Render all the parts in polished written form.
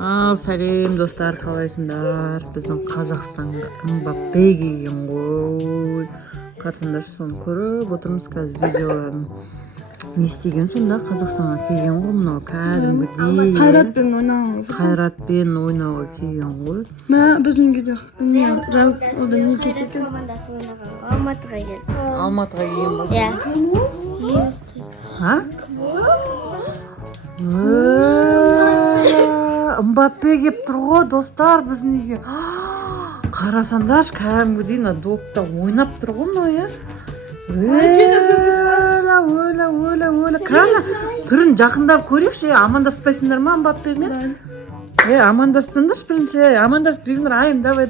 Сәлем достар, қалайсыңдар? Біздің Қазақстанға Мбаппе келген ғой. Қарсыңдар, соны көріп отырмыз қазір видеоларын. Не істеген сонда Қазақстанға келген ғой, мынау кәдімгідей. Қайратпен ойнауға келген ғой. Біздің үйде не кесе екен? Алматыға келген ба? Мбаппе кеп тұр ғой достар біздің үйге. Қарасаңдар, кәдімгідей допта ойнап тұр ғой мынау, иә? Өлі. Қана түрін жақындап көрейікші, амандаспайсыңдар ма Мбаппемен? Амандастыңдаршы бірінші, амандасып келіңдер, айым, давай.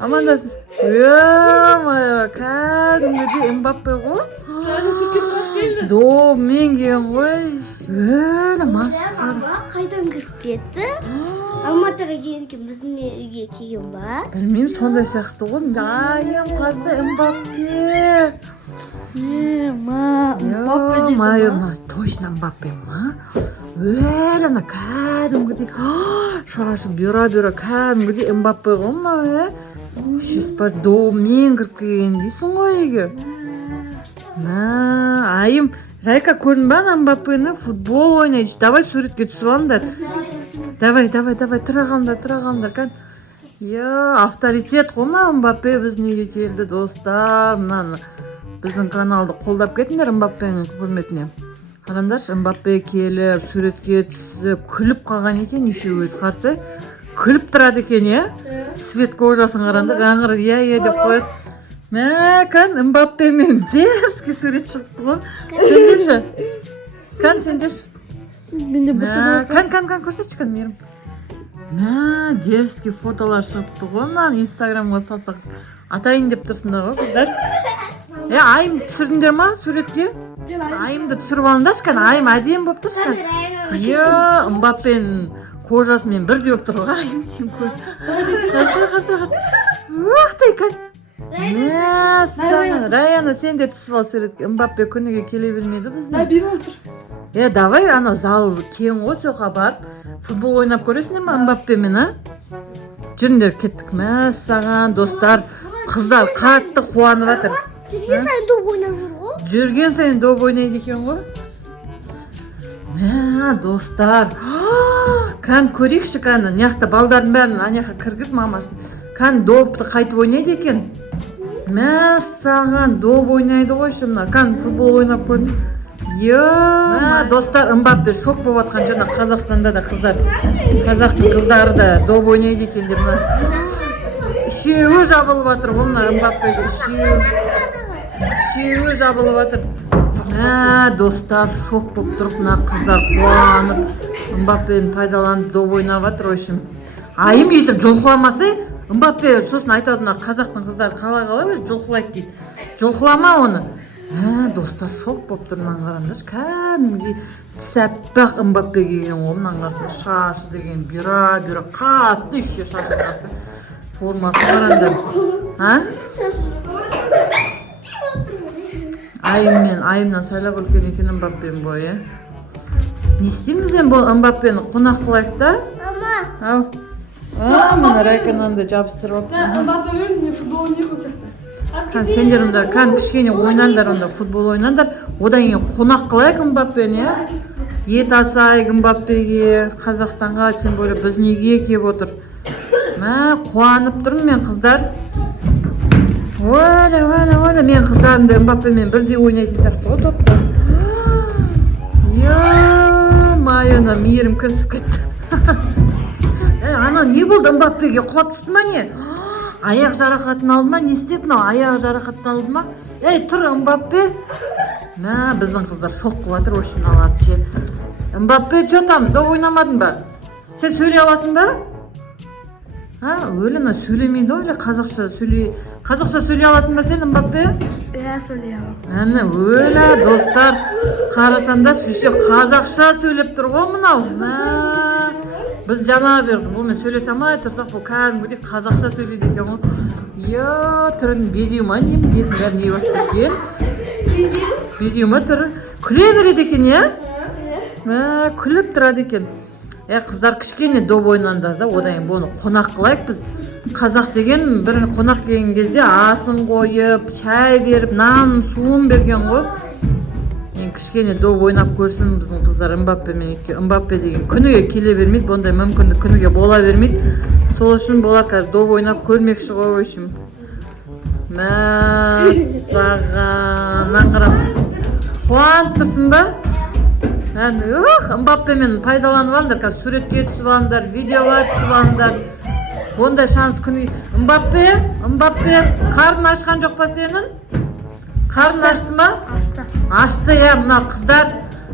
Амандас. Кәдімгідей Мбаппе ғой. Мен келген ғой. Қайдан кіріп кетті? Алматыға келген екен, біздің үйге келген ба? Білмеймін, сондай сияқты ғой. Айым қарсы Мбаппе. Точно Мбаппе ма? Кәдімгідей шашы бюра кәдімгідей Мбаппе ғой мынау, мен кіріп келген дейсің ғой үйге. Айым, Райка көрдің ба Мбаппені? Футбол ойнайды. Давай суретке түсіп алыңдар. Давай, тұра қалыңдар. Авторитет ғой ма Мбаппе біздің үйге келді достар. Біздің каналды қолдап кетіңдер Мбаппенің құрметіне. Қараңдаршы, Мбаппе келіп, суретке түсіп, күліп қалған екен, үшеуі қарсы. Күліп тұрады екен, Свет кожасын қараңдар, жаңғыр, деп қойып. Мбаппе мен дерзкий сурет шықты ғой. Сендерші. Көрсетші, мерім. Дерзкий фотолар шықты ғой. Инстаграмға салсақ атайын деп тұрсыңдар ғой, қыздар. Айым түсірдіңдер ма суретке? Айымды түсіріп алыңдаршы, айым әдем болып тұршы. Мбаппенің кожасымен бірдей болып тұр ғой. Айым сен көрші. Қарсы. Раяна, сен де түсіп ал суретке. Мбаппе күніге келе білмейді біздің. Давай, зал кең ғой, соға барып футбол ойнап көресіңдер ма Мбаппемен, жүріңдер, кеттік. Саған достар, қыздар қатты қуанып жатыр. Жүрген сайын доп ойнап жүр ғой. Жүрген сайын доп ойнайды екен ғой. Достар, көрейікші, неқта балдардың бәрін анеқа кіргіз мамасын. Допты қайтып ойнайды екен. Саған доп ойнайды ғой шымна. Футбол ойнап көрдің. Достар, Мбаппе шок болып атқан жаңа Қазақстанда да қыздар. Қазақтың қыздары да доп ойнайды екендер. Үшеуі жабылып атыр ғой Мбаппеге. Үшеуі жабылып атыр. Достар, шок болып тұрып, қыздар қуанып, Мбаппені пайдаланып доп ойнап атыр ойшым. Айым етіп жұлқыламасы, Мбаппе сосын айтады қазақтың қыздары қалай өзі жұлқылайды дейді. Жұлқылама оны. Достар, шок болып тұр, қараңдаршы, кәдімгідей сәппақ Мбаппе келген ғой, қарсы шашы деген бюра, қатты үшше шашынасы. Формасы қараңдар. Айымнан сайлап үлкен екен Мбаппен бойы. Не істейміз бұл Мбаппені қонақ қылайық да? Мына Райкананды жабыстырып алып. Мбаппе өліне футбол не қылсақ та? Сендер онда кішкене ойнандар, онда футбол ойнандар. Одан кейін қонақ қылайық Мбаппені, ет асайық Мбаппеге, Қазақстанға, тем более біздің үйге кеп отыр. Қуанып тұрмын мен қыздар. Мен қыздарымды Мбаппемен бірдей ойнайтын сияқты ғой допты. Майына мейірім кірісіп кетті. Не болды Мбаппеге құлап түсті ма не? Аяқ жарақатын алды ма? Не істеді мынау? Аяқ жарақатын алды ма? Тұр Мбаппе. Біздің қыздар шоқ қылып жатыр өшін аларды. Мбаппе, че там? Доп ойнамадың ба? Сен сөйлей аласың ба? Өлі сөйлемейді өлі, қазақша сөйлей аласың ба сен Мбаппе? Сөйлей алам. Өлі достар, қарасаңдар қазақша сөйлеп тұр ғой мынау. Біз жаңа бұлмен сөйлесем тұрсақ, бұл кәдімгідей қазақша сөйлейді екен ғой. Түрін безеу ма нем, бетін бәрін не басып кеткен. Безеу ма түрі? Күле береді екен, күліп тұрады екен. Қыздар кішкене доп ойнаңдар да, одан кейін бұны қонақ қылайық біз. Қазақ деген бір қонақ келген кезде асын қойып, шай беріп, нан, суын берген ғой. Мен кішкене доп ойнап көрсін біздің қыздар Мбаппе мен Мбаппе деген күніге келе бермейді, бұндай мүмкіндік күніге бола бермейді. Сол үшін болар қазір доп ойнап көрмекші ғой өшім. Мәссаған қарап. Қуанып тұрсың ба? Мбаппе мен пайдаланып алыңдар, қазір суретке түсіп алыңдар, видеолар түсіп алыңдар. Ондай шанс күні. Мбаппе, қарын ашқан жоқ па сенің? Қарын ашты ма? Ашты, мына қыздар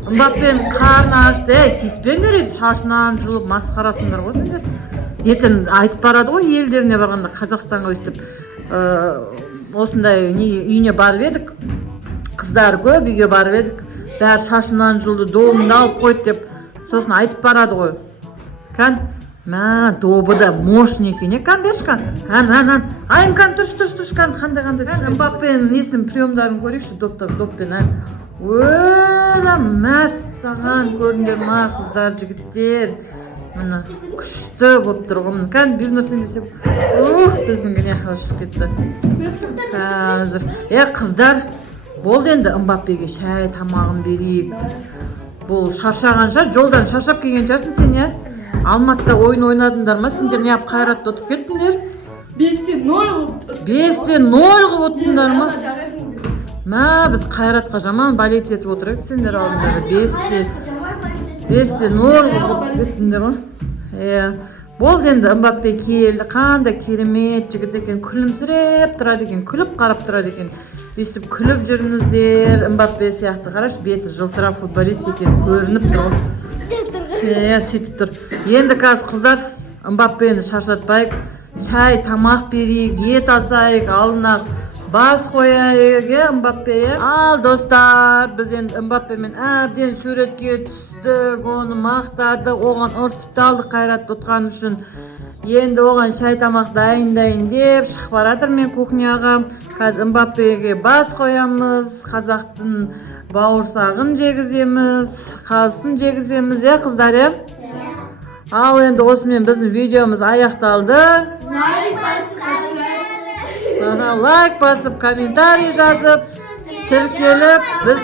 Мбаппенің қарны ашты. Тиіспеңдер еді, шашынан жұлып масқарасыңдар ғой сендер. Ертең айтып барады ғой елдеріне барғанда, Қазақстанға өстіп осындай үйіне барып едік. Қыздар көп үйге барып едік. Бәрі шашынан жұлды, добымды алып қойды деп, сосын айтып барады ғой. Добы да мощный екен, бершқан. Айым тұрш, қандай. Мбаппенің несінің приемдарын көрейікші, доппен. Мәссаған көріңдер ма, қыздар, жігіттер. Мына күшті болып тұр ғой. Bir нәрсе істеп. Біздің гіне ұшып кетті. Қазір. Қыздар, болды енді Мбаппеге шай тамағын берейік. Бұл шаршағанша, жолдан шаршап келген шығарсың сен, Алматыда ойын ойнадыңдар ма? Сендер не ап қайратты отып кеттіңдер? 5-0 қылып оттыңдар ма? Біз қайратқа жаман балет етіп отырайық сендер алдыңдар. 5-0 қылып кеттіңдер ғой. Болды енді Мбаппе келді, қандай керемет жігіт екен, күлімсіреп тұрады екен, күліп қарап тұрады екен. Өстіп күліп жүріңіздер. Мбаппе сияқты қараш, беті жылтырап футболист екен көрініп тұр. Сөйтіп тұр. Енді қазір қыздар Мбаппені шаршатпайық, шай тамақ берейік, ет асайық, алдына бас қояйық, Мбаппе. Ал достар, біз енді Мбаппемен әбден суретке түстік, оны мақтады, оған ұрсып алдық қайрат тұтқан үшін. Енді оған шай тамақ дайындайын деп шығып баратыр мен кухняға. Қазір Мбаппеге бас қоямыз, қазақтың бауырсағын жегіземіз, қазысын жегіземіз, қыздар, Ал енді осымен біздің видеомыз аяқталды. Лайк басып, комментарий жазып, тіркеліп, біз